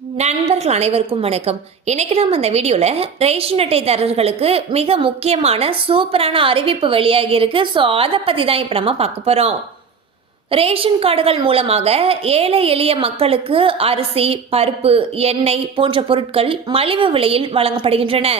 நண்பர்கள் அனைவருக்கும் வணக்கம். இன்னைக்கு நம்ம இந்த வீடியோவில் ரேஷன் அட்டைதாரர்களுக்கு மிக முக்கியமான சூப்பரான அறிவிப்பு வெளியாகி இருக்கு. ஸோ அதை பற்றி தான் இப்போ நம்ம பார்க்க போகிறோம் ரேஷன் கார்டுகள் மூலமாக ஏழை எளிய மக்களுக்கு அரிசி பருப்பு எண்ணெய் போன்ற பொருட்கள் மலிவு விலையில் வழங்கப்படுகின்றன.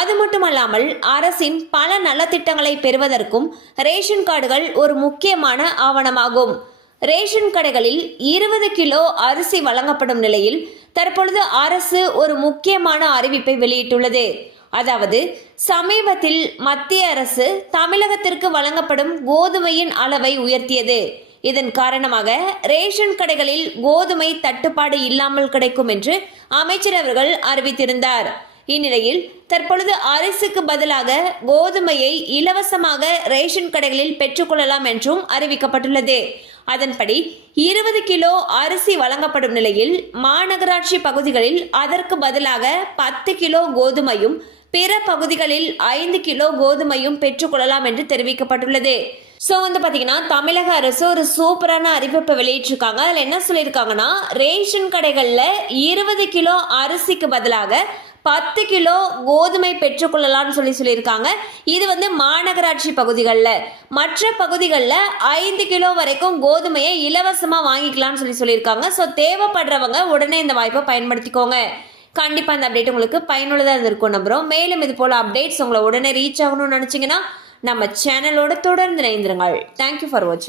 அது மட்டுமல்லாமல் அரசின் பல நலத்திட்டங்களை பெறுவதற்கும் ரேஷன் கார்டுகள் ஒரு முக்கியமான ஆவணமாகும். ரேஷன் கடைகளில் இருபது கிலோ அரிசி வழங்கப்படும் நிலையில் தற்பொழுது அரசு ஒரு முக்கியமான அறிவிப்பை வெளியிட்டுள்ளது. அதாவது சமீபத்தில் மத்திய அரசு தமிழகத்திற்கு வழங்கப்படும் கோதுமையின் அளவை உயர்த்தியது. இதன் காரணமாக ரேஷன் கடைகளில் கோதுமை தட்டுப்பாடு இல்லாமல் கிடைக்கும் என்று அமைச்சர் அவர்கள் அறிவித்திருந்தார். இந்நிலையில் தற்பொழுது அரிசிக்கு பதிலாக கோதுமையை இலவசமாக ரேஷன் கடைகளில் பெற்றுக்கொள்ளலாம் என்றும் அறிவிக்கப்பட்டுள்ளது. அதன்படி இருபது கிலோ அரிசி வழங்கப்படும் நிலையில் மாநகராட்சி பகுதிகளில் அதற்கு பதிலாக பத்து கிலோ கோதுமையும் பிற பகுதிகளில் ஐந்து கிலோ கோதுமையும் பெற்றுக்கொள்ளலாம் என்று தெரிவிக்கப்பட்டுள்ளது. ஸோ வந்து பார்த்தீங்கன்னா தமிழக அரசு ஒரு சூப்பரான அறிவிப்பை வெளியிட்டிருக்காங்க. அதில் என்ன சொல்லியிருக்காங்கன்னா ரேஷன் கடைகளில் இருபது கிலோ அரிசிக்கு பதிலாக பத்து கிலோ கோதுமை பெற்றுக்கொள்ளலாம்னு சொல்லி சொல்லியிருக்காங்க. இது வந்து மாநகராட்சி பகுதிகளில். மற்ற பகுதிகளில் ஐந்து கிலோ வரைக்கும் கோதுமையை இலவசமாக வாங்கிக்கலாம்னு சொல்லி சொல்லியிருக்காங்க. ஸோ தேவைப்படுறவங்க உடனே இந்த வாய்ப்பை பயன்படுத்திக்கோங்க. கண்டிப்பாக இந்த அப்டேட் உங்களுக்கு பயனுள்ளதாக இருந்திருக்கும் நம்புகிறோம் மேலும் இது போல் அப்டேட்ஸ் உங்களை உடனே ரீச் ஆகணும்னு நினச்சிங்கன்னா நம்ம சேனலோட தொடர்ந்து இணைந்திருங்கள். தேங்க்யூ ஃபார் வாட்சிங்